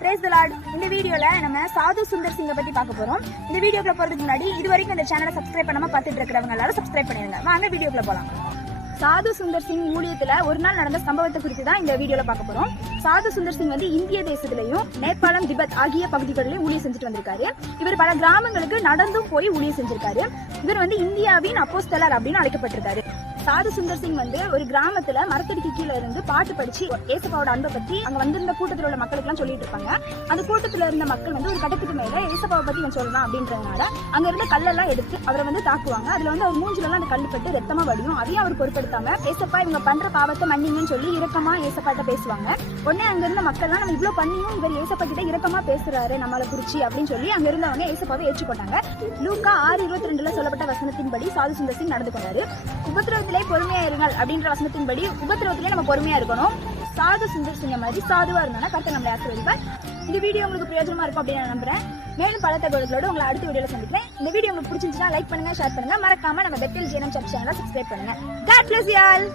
Brace Lord இந்த வீடியோல நம்ம சாது சுந்தர் சிங்கை பத்தி பார்க்க போறோம். இந்த வீடியோக்குள்ள போறதுக்கு முன்னாடி இது வரைக்கும் இந்த சேனலை சப்ஸ்கிரைப் பண்ணாம பார்த்துட்டு இருக்கிறவங்க எல்லாரும் சப்ஸ்கிரைப் பண்ணிருங்க. வாங்க வீடியோக்குள்ள போலாம். சாது சுந்தர் சிங் ஊழியத்துல ஒரு நாள் நடந்த சம்பவத்தை குறித்து தான் இந்த வீடியோல பார்க்க போறோம். சாது சுந்தர் சிங் வந்து இந்திய தேசத்திலையும் நேபாளம் திபெத் ஆகிய பகுதிகளிலும் ஊழியம் செஞ்சுட்டு வந்திருக்காரு. இவர் பல கிராமங்களுக்கு நடந்தும் போய் ஊழியம் செஞ்சிருக்காரு. இவர் வந்து இந்தியாவின் அப்போஸ்தலர் அப்படின்னு அழைக்கப்பட்டிருக்காரு. சாது சுந்தர் சிங் வந்து ஒரு கிராமத்துல மரத்தடிக்கு கீழே இருந்து பாட்டு படிச்சு ஏசப்பாவோட அன்பை பத்தி அங்க வந்திருந்த கூட்டத்தில் உள்ள மக்களுக்கு எல்லாம் சொல்லிட்டு இருப்பாங்க. அந்த கூட்டத்துல இருந்த மக்கள் வந்து ஒரு கட்டத்துக்கு மேல ஏசப்பாவை பத்தி இவன் சொல்லலாம் அப்படின்றதுனால அங்க இருந்த கல்லெல்லாம் எடுத்து அவரை வந்து தாக்குவாங்க. அதுல வந்து அவர் மூஞ்சில எல்லாம் அந்த கல் பட்டு ரத்தமா வடியும். அதையும் அவர் பொருட்படுத்தாம ஏசப்பா இவங்க பண்ற பாவத்தை மன்னிங்கன்னு சொல்லி இரக்கமா ஏசப்பாட்ட பேசுவாங்க. உடனே அங்க இருந்த மக்கள்லாம் நம்ம இவ்வளவு பண்ணியும் இவர் ஏசப்பா கிட்ட இரக்கமா பேசுறாரு நம்மளை குறிச்சு அப்படின்னு சொல்லி அங்க இருந்தவங்க ஏசப்பாவை ஏற்றுக்கொண்டாங்க. லூக்கா ஆறு இருபத்தி ரெண்டுல சொல்லப்பட்ட வசனத்தின்படி சாது சுந்தர் சிங் நடந்து கொண்டாரு. உபத்திரவத்திலே பொறுமையா இருங்கள் அப்படின்ற வசனத்தின்படி உபத்திரவத்திலே நம்ம பொறுமையா இருக்கணும். சாது சுந்தர் சொன்ன மாதிரி சாதுவா இருந்தாலும் கருத்தை நம்மளை ஆசிர்வதிப்பார். இந்த வீடியோ உங்களுக்கு பிரயோஜனமா இருக்கும் அப்படின்னு நான் நம்புறேன். மேலும் பல தகவல்களோடு உங்களை அடுத்த வீடியோல சந்திக்கிறேன். இந்த வீடியோ உங்களுக்கு பிடிச்சிருந்துச்சுன்னா லைக் பண்ணுங்க ஷேர் பண்ணுங்க. மறக்காம நம்ம பெட்டில் ஜீனம் சப் சேனலை சப்ஸ்கிரைப் பண்ணுங்க. காட் பிளஸ் யால்